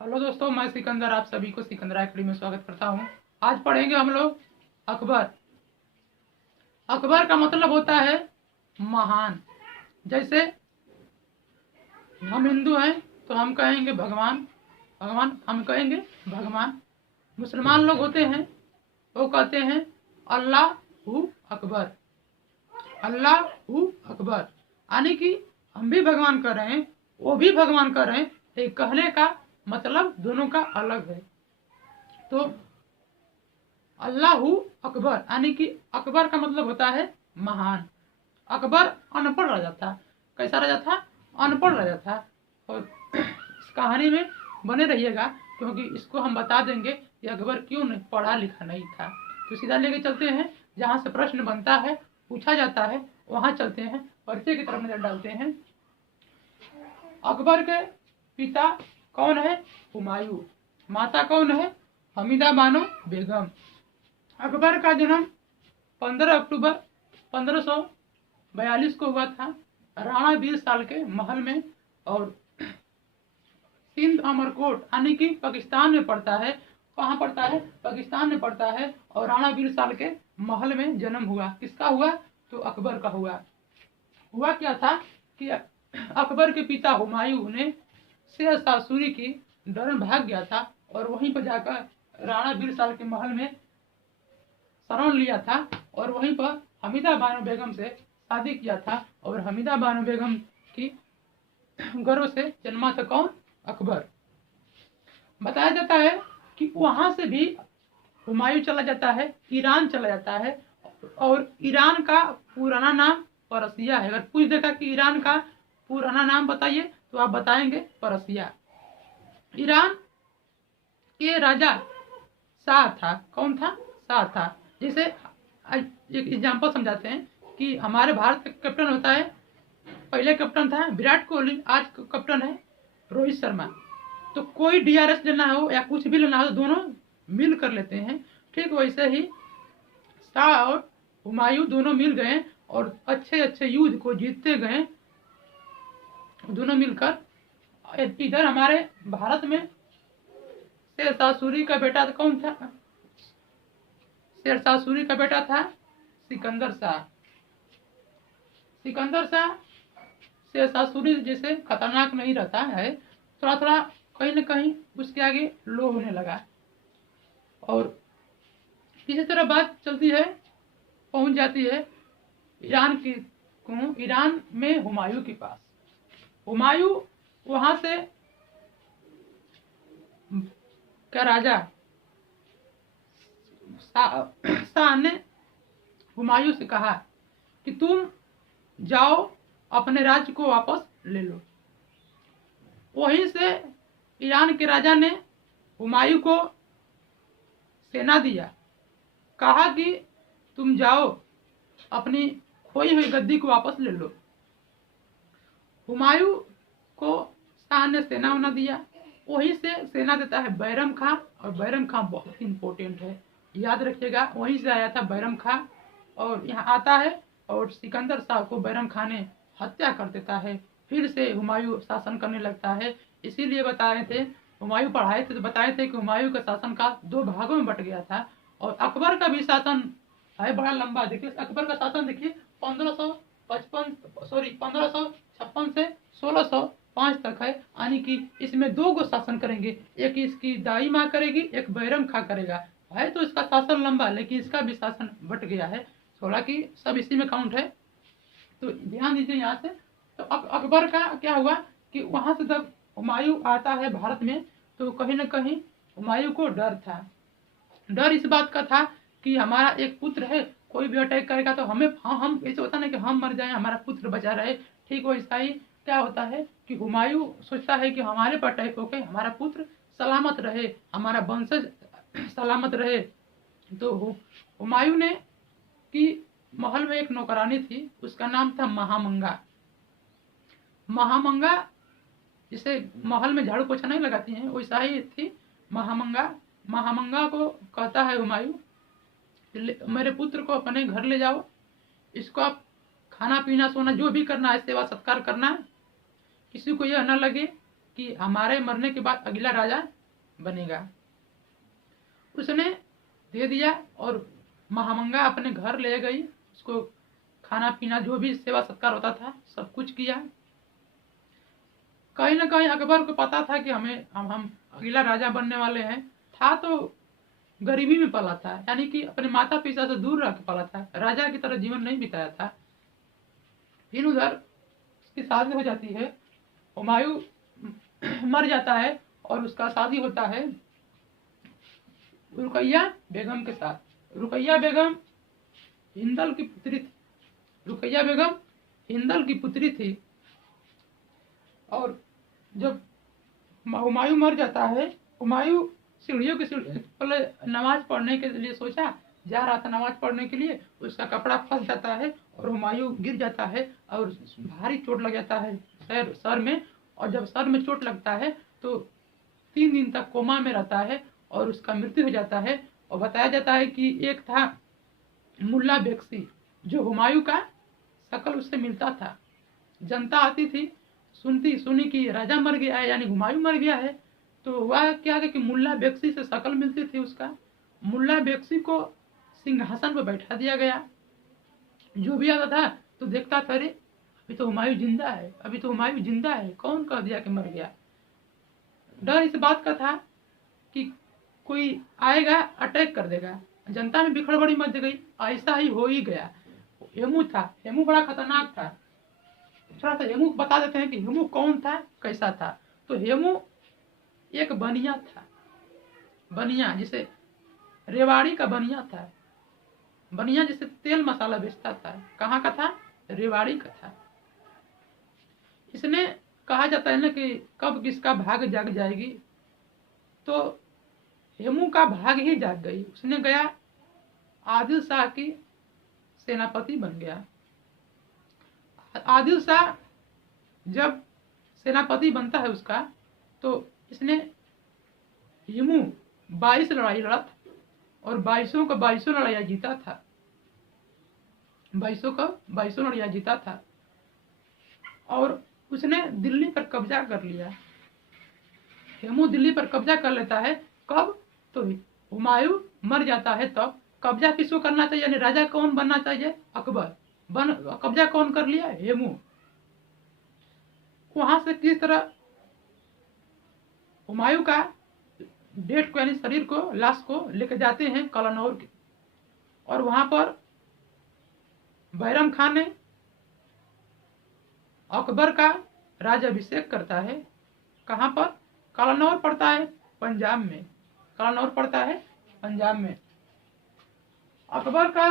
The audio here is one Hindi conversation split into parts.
हेलो दोस्तों, मैं सिकंदर आप सभी को सिकंदर अकेडमी में स्वागत करता हूं। आज पढ़ेंगे हम लोग अकबर। अकबर का मतलब होता है महान। जैसे हम हिंदू हैं तो हम कहेंगे भगवान, भगवान हम कहेंगे भगवान। मुसलमान लोग होते हैं वो कहते हैं अल्लाह अकबर, अल्लाह अकबर। यानी कि हम भी भगवान कर रहे हैं, वो भी भगवान कर रहे हैं। ये कहने का मतलब दोनों का अलग है। तो अल्लाहू अकबर यानी कि अकबर का मतलब होता है महान। अकबर अनपढ़ राजा था। कैसा राजा था? अनपढ़ राजा था। और इस कहानी में बने रहिएगा, क्योंकि इसको हम बता देंगे कि अकबर क्यों नहीं पढ़ा लिखा नहीं था। तो सीधा लेके चलते हैं, जहाँ से प्रश्न बनता है, पूछा जाता है, वहाँ चलते हैं, परिचय की तरफ नजर डालते हैं। अकबर के पिता कौन है? हुमायूं। माता कौन है? हमीदा बानो बेगम। अकबर का जन्म 15 अक्टूबर 1542 को हुआ था, राणा वीर साल के महल में। और सिंध अमरकोट यानी कि पाकिस्तान में पड़ता है। कहाँ पड़ता है? पाकिस्तान में पड़ता है। और राणा वीर साल के महल में जन्म हुआ। किसका हुआ? तो अकबर का हुआ। हुआ क्या था कि अकबर के पिता हुमायूं ने शेर शाह सूरी की डर में भाग गया था, और वहीं पर जाकर राणा वीर साल के महल में शरण लिया था, और वहीं पर हमीदा बानो बेगम से शादी किया था। और हमीदा बानो बेगम की गर्भ से जन्मा था कौन? अकबर। बताया जाता है कि वहां से भी हुमायूं चला जाता है, ईरान चला जाता है। और ईरान का पुराना नाम परसिया है। अगर पूछ देखा कि ईरान का पुराना नाम बताइए, तो आप बताएंगे परसिया। ईरान के राजा शाह था। कौन था? शाह था। जैसे एक एग्जाम्पल समझाते हैं कि हमारे भारत का कैप्टन होता है, पहले कैप्टन था विराट कोहली, आज कैप्टन है रोहित शर्मा। तो कोई डीआरएस लेना हो या कुछ भी लेना हो तो दोनों मिल कर लेते हैं। ठीक वैसे ही शाह और हुमायूं दोनों मिल गए और अच्छे अच्छे युद्ध को जीतते गए दोनों मिलकर। इधर हमारे भारत में शेरशाह सूरी का बेटा कौन था? शेरशाह सूरी का बेटा था सिकंदर शाह। सिकंदर शाह शेरशाह सूरी जैसे खतरनाक नहीं रहता है, थोड़ा थोड़ा कहीं न कहीं उसके आगे लो होने लगा। और इसी तरह बात चलती है, पहुंच जाती है ईरान की को ईरान में हुमायूं के पास। हुमायूं वहां से का राजा शाह ने हुमायूं से कहा कि तुम जाओ अपने राज्य को वापस ले लो। वहीं से ईरान के राजा ने हुमायूं को सेना दिया, कहा कि तुम जाओ अपनी खोई हुई गद्दी को वापस ले लो। हुमायूं को शाह ने सेना उना दिया। वहीं से सेना देता है बैरम खां, और बैरम खां बहुत इंपॉर्टेंट है, याद रखिएगा। वहीं से आया था बैरम खां, और यहाँ आता है और सिकंदर शाह को बैरम खां ने हत्या कर देता है। फिर से हुमायूं शासन करने लगता है। इसीलिए बताए थे, हुमायूं पढ़ाए थे तो बताए थे कि हुमायूं का शासन का दो भागों में बट गया था। और अकबर का भी शासन है बड़ा लंबा। देखिए अकबर का शासन देखिए 1556 से 1605 तक है। यानी कि इसमें दो गो शासन करेंगे, एक इसकी दाई माँ करेगी, एक बैरम खां करेगा। है तो इसका शासन लंबा, लेकिन इसका भी शासन बट गया है। 16 की सब इसी में काउंट है, तो ध्यान दीजिए यहाँ से। तो अकबर का क्या हुआ कि वहां से जब हुमायूं आता है भारत में, तो कहीं ना कहीं हुमायूं को डर था। डर इस बात का था कि हमारा एक पुत्र है, कोई भी अटैक करेगा तो हमें हम ऐसे होता ना कि हम मर जाएं, हमारा पुत्र बचा रहे। ठीक वैसा ही क्या होता है कि हुमायूं सोचता है कि हमारे पर अटैक होकर हमारा पुत्र सलामत रहे, हमारा वंशज सलामत रहे। तो हुमायूं ने की महल में एक नौकरानी थी, उसका नाम था महामंगा। महामंगा जिसे महल में झाड़ू पोछा नहीं लगाती हैं, वैसा ही थी महामंगा। महामंगा को कहता है हुमायूं, मेरे पुत्र को अपने घर ले जाओ, इसको आप खाना पीना सोना जो भी करना है, सेवा सत्कार करना है। किसी को यह न लगे कि हमारे मरने के बाद अगला राजा बनेगा। उसने दे दिया और महामंगा अपने घर ले गई, उसको खाना पीना जो भी सेवा सत्कार होता था सब कुछ किया। कहीं ना कहीं अकबर को पता था कि हम अगला राजा बनने वाले हैं। था तो गरीबी में पला था, यानी कि अपने माता पिता से दूर रह के पला था, राजा की तरह जीवन नहीं बिताया था। फिर उधर उसकी शादी हो जाती है, हुमायूं मर जाता है और उसका शादी होता है रुकैया बेगम के साथ। रुकैया बेगम हिंदल की पुत्री थी। रुकैया बेगम हिंदल की पुत्री थी। और जब हुमायूं मर जाता है, हुमायूं सीढ़ियों की पहले नमाज पढ़ने के लिए सोचा, जा रहा था नमाज पढ़ने के लिए, उसका कपड़ा फंस जाता है और हुमायूं गिर जाता है और भारी चोट लग जाता है सर में। और जब सर में चोट लगता है तो 3 दिन तक कोमा में रहता है और उसका मृत्यु हो जाता है। और बताया जाता है कि एक था मुल्ला बेक्सी, जो हुमायूं का शकल उससे मिलता था। जनता आती थी, सुनी कि राजा मर गया है, यानी हुमायूं मर गया है, तो हुआ क्या है कि मुल्ला बेक्सी से शकल मिलती थी उसका। मुल्ला बेक्सी को सिंहासन पर बैठा दिया गया। जो भी आता था तो देखता था, अरे अभी तो हुमायूं जिंदा है, अभी तो हुमायूं जिंदा है, कौन कह दिया कि मर गया। डर इस बात का था कि कोई आएगा अटैक कर देगा। जनता में बिखड़बड़ी मच गई। ऐसा ही हो ही गया। हेमू था, हेमू बड़ा खतरनाक था। थोड़ा सा हेमू बता देते हैं कि हेमू कौन था, कैसा था। तो हेमू एक बनिया था। बनिया जिसे रेवाड़ी का बनिया था। बनिया जिसे तेल मसाला बेचता था। कहाँ का था? रेवाड़ी का था। इसने कहा जाता है ना कि कब किसका भाग जाग जाएगी, तो हेमू का भाग ही जाग गई। उसने गया आदिल शाह की सेनापति बन गया। आदिल शाह जब सेनापति बनता है उसका, तो इसने हेमू 22 लड़ाई लड़ा था और 22 का 22 लड़ाइयाँ जीता था। 22 का 22 लड़ाइयाँ जीता था और उसने दिल्ली पर कब्जा कर लिया। हेमू दिल्ली पर कब्जा कर लेता है। कब? तो हुमायूं मर जाता है तब। कब्जा किसको करना चाहिए, यानी राजा कौन बनना चाहिए? अकबर। कब्जा कौन कर लिया? हेमू। वहां से किस तरह हुमायूं का डेड को, यानी शरीर को, लाश को लेकर जाते हैं कलानौर के, और वहां पर बैरम खान ने अकबर का राज्याभिषेक करता है। कहां पर? कलानौर पड़ता है पंजाब में। कलानौर पड़ता है पंजाब में। अकबर का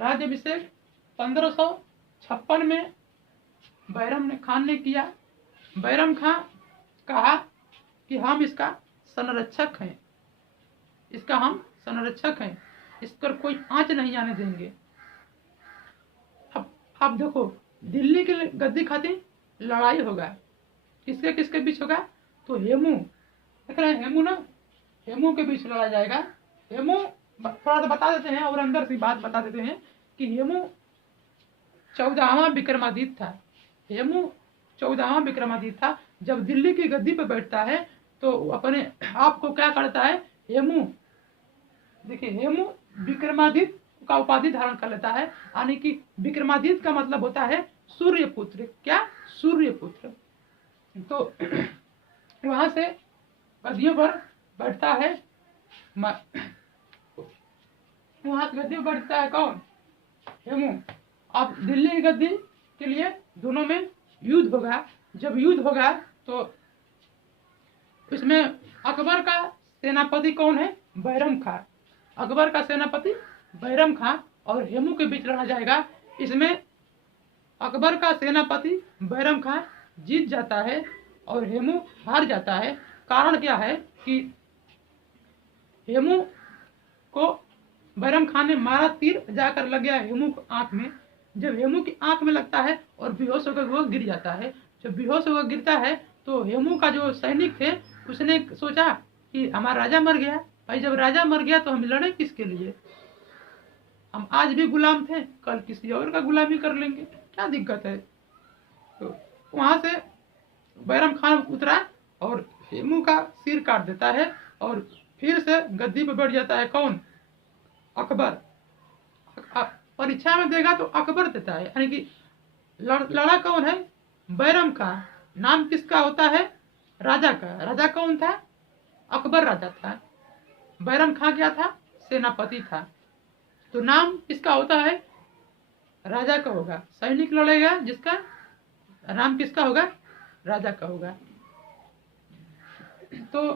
राज्याभिषेक 1556 में बैरम खान ने किया। बैरम खान कहा कि हम इसका संरक्षक हैं, इसका हम संरक्षक हैं, इस पर कोई आंच नहीं आने देंगे। अब देखो, दिल्ली की गद्दी खातिर लड़ाई होगा, किसके किसके बीच होगा? तो हेमू, देख रहे हैं हेमू ना, हेमू के बीच लड़ा जाएगा। हेमू थोड़ा सा बता देते हैं और अंदर से बात बता देते हैं कि हेमू 14वां विक्रमादित्य था। हेमू 14वां विक्रमादित्य था। जब दिल्ली की गद्दी पर बैठता है तो अपने आप को क्या करता है? हेमू, देखिए हेमू विक्रमादित्य का उपाधि धारण कर लेता है, यानी कि विक्रमादित्य का मतलब होता है सूर्यपुत्र। क्या? सूर्यपुत्र। तो वहां से गद्दियों पर बैठता है, वहां गद्दी पर बैठता है कौन? हेमू। अब दिल्ली की गद्दी के लिए दोनों में युद्ध होगा। जब युद्ध होगा तो इसमें अकबर का सेनापति कौन है? बैरम खान। अकबर का सेनापति बैरम खान और हेमू के बीच लड़ा जाएगा। इसमें अकबर का सेनापति बैरम खान जीत जाता है और हेमू हार जाता है। कारण क्या है कि हेमू को बैरम खान ने मारा, तीर जाकर लग गया हेमू को आंख में। जब हेमू की आंख में लगता है और बेहोश होकर वो गिर जाता है। जब बेहोश होकर गिरता है तो हेमू का जो सैनिक थे उसने सोचा कि हमारा राजा मर गया। भाई जब राजा मर गया तो हम लड़े किसके लिए? हम आज भी गुलाम थे, कल किसी और का गुलामी कर लेंगे, क्या दिक्कत है? तो वहां से बैरम खान उतरा और हेमू का सिर काट देता है और फिर से गद्दी पर बैठ जाता है कौन? अकबर। परीक्षा में देगा तो अकबर देता है, यानी कि लड़ा कौन है? बैरम खां। नाम किसका होता है? राजा का। राजा कौन था? अकबर राजा था। बैरम खां क्या था? सेनापति था। तो नाम किसका होता है? राजा का होगा। सैनिक लड़ेगा जिसका नाम किसका होगा? राजा का होगा। तो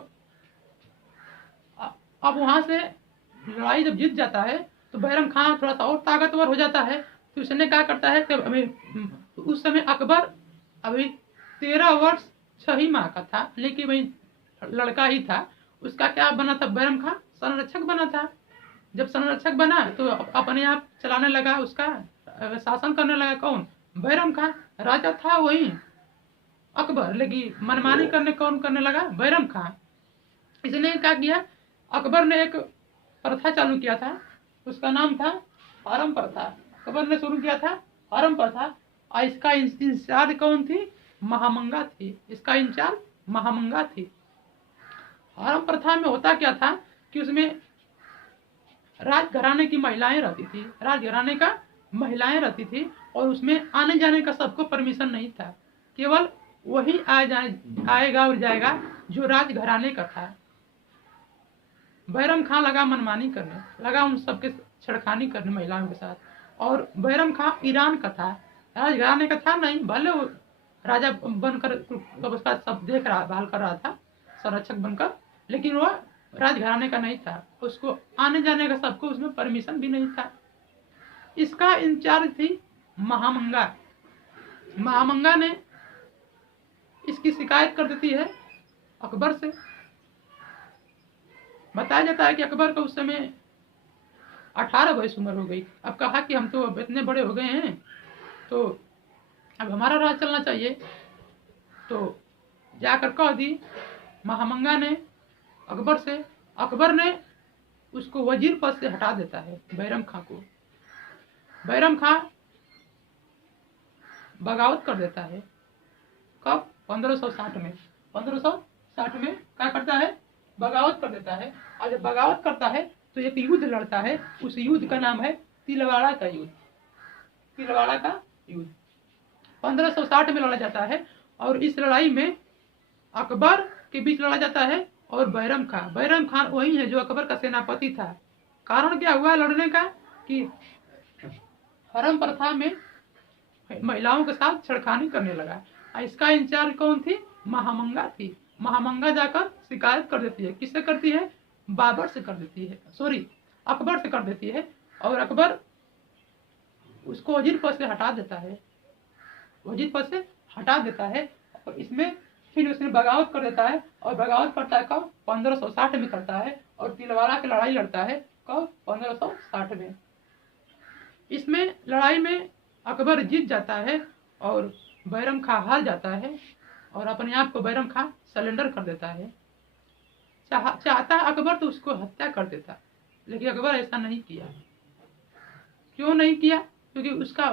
अब वहां से लड़ाई जब जीत जाता है तो बैरम खां थोड़ा सा और ताकतवर हो जाता है। तो उसने क्या करता है कि अभी उस समय अकबर अभी 13 वर्ष 6 माह का था, लेकिन वही लड़का ही था। उसका क्या बना था? बैरम खां संरक्षक बना था। जब संरक्षक बना तो अपने आप चलाने लगा, उसका शासन करने लगा कौन? बैरम खां। राजा था वही अकबर, लेकिन मनमानी कौन करने लगा? बैरम खां। इसने क्या किया? अकबर ने एक प्रथा चालू किया था, उसका नाम था हरम प्रथा। अकबर ने शुरू किया था हरम प्रथा, और इसका इंचार्ज कौन थी? महामंगा थी। इसका इंचार्ज महामंगा थी। हरम प्रथा में होता क्या था कि उसमें राजघराने की महिलाएं रहती थी, राजघराने का महिलाएं रहती थी, और उसमें आने जाने का सबको परमिशन नहीं था। केवल वही आएगा और जाएगा जो राजघराने का था। बैरम खां लगा मनमानी करने, लगा उन सबके छेड़खानी करने महिलाओं के साथ। और बैरम खां ईरान का था, राजघराने का था नहीं। भले वो राजा बनकर उसका सब देख रहा, भाल कर रहा था संरक्षक बनकर, लेकिन वो राजघराने का नहीं था। उसको आने जाने का सबको उसमें परमिशन भी नहीं था। इसका इंचार्ज थी महामंगा। महामंगा ने इसकी शिकायत कर देती है अकबर से। बताया जाता है कि अकबर को उस समय 18 वर्ष उम्र हो गई। अब कहा कि हम तो अब इतने बड़े हो गए हैं, तो अब हमारा राज चलना चाहिए। तो जाकर कह दी महामंगा ने अकबर से। अकबर ने उसको वजीर पद से हटा देता है बैरम खां को। बैरम खां बगावत कर देता है। कब? 1560 में। 1560 में क्या करता है? बगावत कर देता है। और जब बगावत करता है तो एक युद्ध लड़ता है। उस युद्ध का नाम है तिलवाड़ा का युद्ध। तिलवाड़ा का युद्ध 1560 में लड़ा जाता है, और इस लड़ाई में अकबर के बीच लड़ा जाता है और बैरम खां। बैरम खान वही है जो अकबर का सेनापति था। कारण क्या हुआ लड़ने का? कि हरम प्रथा में महिलाओं के साथ छेड़खानी करने लगा। इसका इंचार्ज कौन थी? महामंगा थी। महामंगा जाकर शिकायत कर देती है। किससे करती है? बाबर से कर देती है, सॉरी अकबर से कर देती है। और अकबर उसको वजीर पद से हटा देता है। वजीर पद से हटा देता है, और इसमें फिर उसने बगावत कर देता है। और बगावत करता है कब? 1560 में करता है। और तिलवाड़ा की लड़ाई लड़ता है कब? 1560 में। इसमें लड़ाई में अकबर जीत जाता है और बैरम खां हार जाता है, और अपने आप को बैरम खां सरेंडर कर देता है। चाहता अकबर तो उसको हत्या कर देता, लेकिन अकबर ऐसा नहीं किया। क्यों नहीं किया? क्योंकि उसका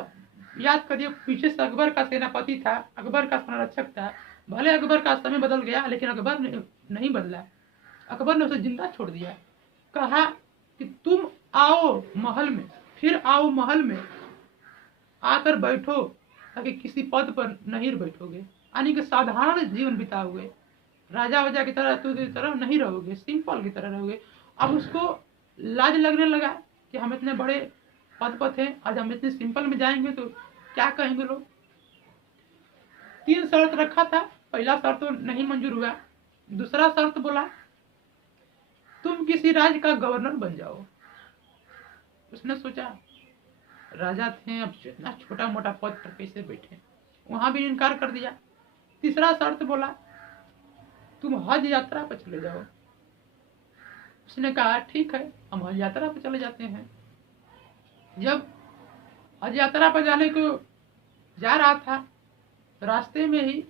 याद करिए, पीछे से अकबर का सेनापति था, अकबर का संरक्षक था। भले अकबर का समय बदल गया, लेकिन अकबर ने नहीं बदला। अकबर ने उसे जिंदा छोड़ दिया। कहा कि तुम आओ महल में, फिर आओ महल में आकर बैठो, ताकि किसी पद पर नहीं बैठोगे, यानी कि साधारण जीवन बिताओगे, राजा वजा की तरह नहीं रहोगे, सिंपल की तरह रहोगे। अब उसको लाज लगने लगा कि हम इतने बड़े पद पर थे, आज हम इतने सिंपल में जाएंगे तो क्या कहेंगे लोग। 3 शर्त रखा था। पहला शर्त तो नहीं मंजूर हुआ। दूसरा शर्त बोला तुम किसी राज्य का गवर्नर बन जाओ। उसने सोचा राजा थे, अब इतना छोटा मोटा पद पर कैसे बैठे, वहां भी इनकार कर दिया। तीसरा शर्त बोला तुम हज यात्रा पर चले जाओ। उसने कहा ठीक है, हम हज यात्रा पर चले जाते हैं। जब हज यात्रा पर जाने को जा रहा था, रास्ते में ही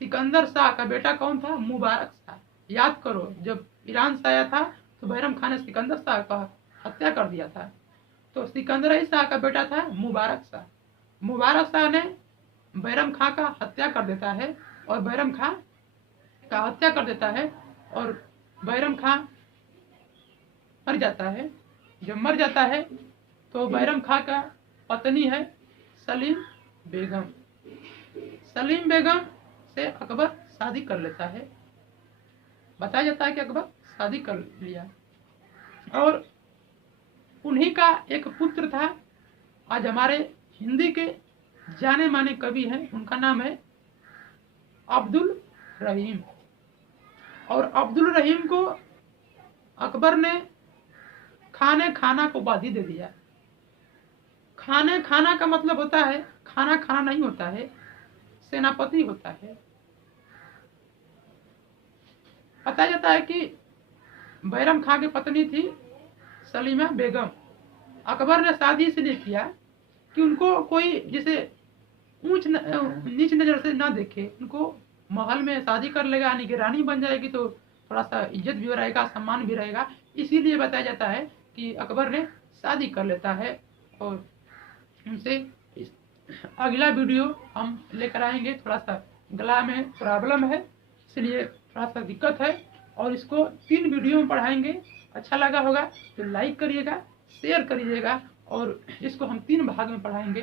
सिकंदर शाह का बेटा कौन था? मुबारक शाह। याद करो, जब ईरान से आया था तो बैरम खान ने सिकंदर शाह का हत्या कर दिया था। तो सिकंदर शाह का बेटा था मुबारक शाह। मुबारक शाह ने बैरम खां का हत्या कर देता है, और बैरम खां का हत्या कर देता है और बैरम खां मर जाता है। जब मर जाता है तो बैरम खां का पत्नी है सलीम बेगम। सलीम बेगम से अकबर शादी कर लेता है। बताया जाता है कि अकबर शादी कर लिया और उन्हीं का एक पुत्र था। आज हमारे हिंदी के जाने माने कवि हैं, उनका नाम है अब्दुल रहीम। और अब्दुल रहीम को अकबर ने खाने खाना को उपाधि दे दिया। खाने खाना का मतलब होता है खाना खाना नहीं होता है, सेनापति होता है। बताया जाता है कि बैरम खां की पत्नी थी सलीमा बेगम। अकबर ने शादी इसलिए किया कि उनको कोई जैसे नीच नजर से ना देखे। उनको महल में शादी कर लेगा यानी कि रानी बन जाएगी तो थोड़ा सा इज्जत भी रहेगा, सम्मान भी रहेगा। इसीलिए बताया जाता है कि अकबर ने शादी कर लेता है। और उनसे अगला वीडियो हम लेकर आएंगे। थोड़ा सा गला में प्रॉब्लम है इसलिए थोड़ा सा दिक्कत है और इसको 3 वीडियो में पढ़ाएंगे। अच्छा लगा होगा तो लाइक करिएगा, शेयर करिएगा और इसको हम 3 भाग में पढ़ाएंगे।